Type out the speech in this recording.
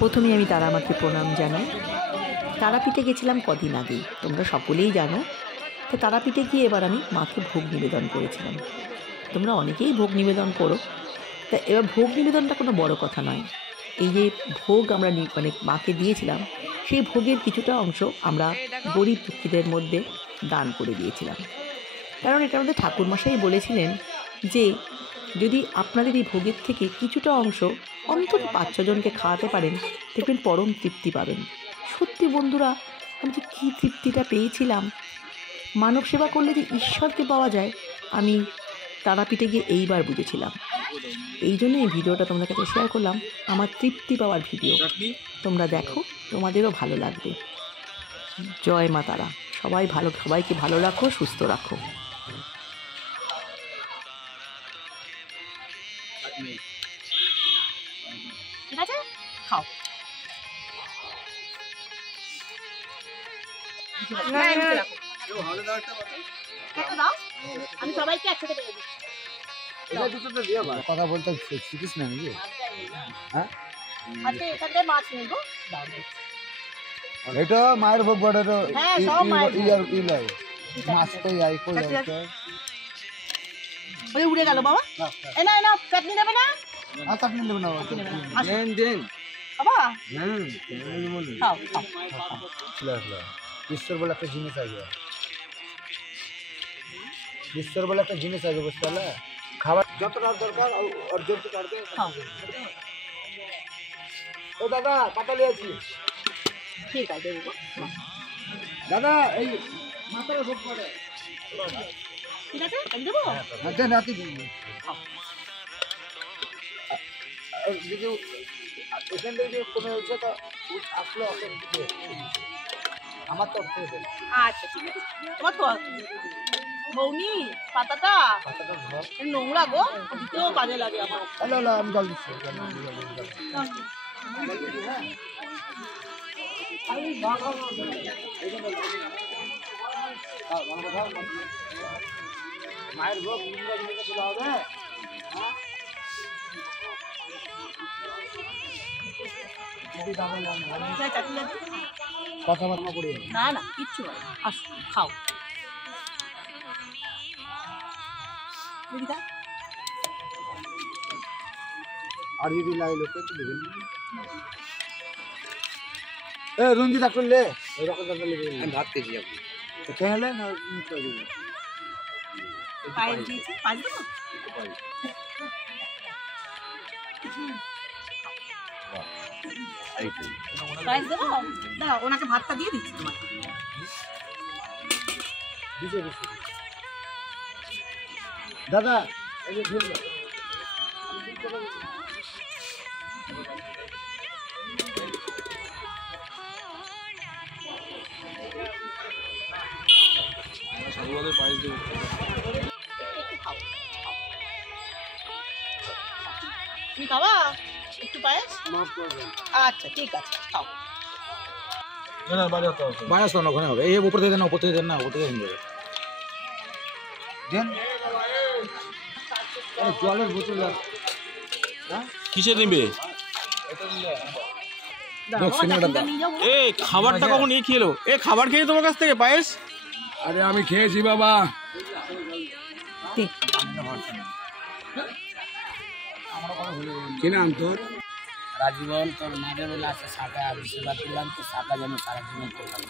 প্রথমেই আমি তারামাকে প্রণাম জানাই। তারাপীঠে গেছিলাম কদিন আগেই, তোমরা সকলেই জানো। তো তারাপীঠে গিয়ে এবার আমি মাকে ভোগ নিবেদন করেছিলাম। তোমরা অনেকেই ভোগ নিবেদন করো, তা এবার ভোগ নিবেদনটা কোনো বড় কথা নয়। এই যে ভোগ আমরা মানে মাকে দিয়েছিলাম, সেই ভোগের কিছুটা অংশ আমরা গরিব দুঃখীদের মধ্যে দান করে দিয়েছিলাম। কারণ এটা আমাদের ঠাকুরমশাই বলেছিলেন যে যদি আপনাদের এই ভোগের থেকে কিছুটা অংশ অন্তত 5-6 জনকে খাওয়াতে পারেন, দেখবেন পরম তৃপ্তি পাবেন। সত্যি বন্ধুরা, আমি যে কী তৃপ্তিটা পেয়েছিলাম। মানব সেবা করলে যে ঈশ্বরকে পাওয়া যায়, আমি তারাপীঠে গিয়ে এইবার বুঝেছিলাম। এই জন্য এই ভিডিওটা তোমাদের কাছে শেয়ার করলাম, আমার তৃপ্তি পাওয়ার ভিডিও। তোমরা দেখো, তোমাদেরও ভালো লাগবে। জয় মা তারা। সবাইকে ভালো রাখো, সুস্থ রাখো। ঠিক আছে, খাও। আমি সবাইকে একসাথে দেবো। কথা বলতে শিখিস না নাকি? হ্যাঁ, আচ্ছা এখানে মাছ নেবো। এটা মায়ের ভোগ বড়। হ্যাঁ, সব মায়ের মাছটাই আই কই আছে। ওই উড়ে গেল বাবা। এ না না, চাটনি নেবে না? চাটনি নেবে না? দেন দেন বাবা। খাও খাও। ঈশ্বর বলে একটা জিনিস আছে, ঈশ্বর বলে একটা জিনিস আছে, বুঝতে পারলে? খাবার যতটা দরকার অর্জন করতে খাও। ও দাদা পাতালি আছি। ঠিক আছে দেবো দাদা, এই মাথায় ভোগ করে। ঠিক আছে, আমি দেবো। দেন নাতি দিন। যদি এখান থেকে কমে হচ্ছে তো আসলে আমার তো আচ্ছা ঠিক আছে। তোমার তো বৌনি পাতাটা নোংরা গো, দিতেও কাজে লাগে আমার। আমি জল দিচ্ছি। মায়ের ভোগ হবে। কথাবার্তা করি না না, কিচ্ছু নয়, আসো খাও। আর যদি লাগে লোকে তো দেবেন। এ রঞ্জিত করলে এরকম আমি ভাত খেয়েছি আপনি খেলে না? পায়েস দিয়েছি, পায়েস দেবো। পায়েস দেবো না, ওনাকে ভাতটা দিয়ে দিচ্ছি তোমাকে। দাদা পায়েস দেবো। তুমি খাবা একটু পায়েস? আচ্ছা ঠিক আছে, খাও। বায়াস তো ওখানে হবে। এই উপর থেকে দেন, উপর থেকে দেন না, উপর থেকে দেন। জলের বোতল কিসে নিবে? এ খাবারটা কখন এই খেলো? এ খাবার খেয়ে তোমার কাছ থেকে পায়েস? আরে আমি খেয়েছি বাবা। কি নাম তোর? রাজীবন। তোর মাঝে বেলা আছে শাখা আশীর্বাদ দিলাম, তো শাখা যেন সারা জীবন করলাম।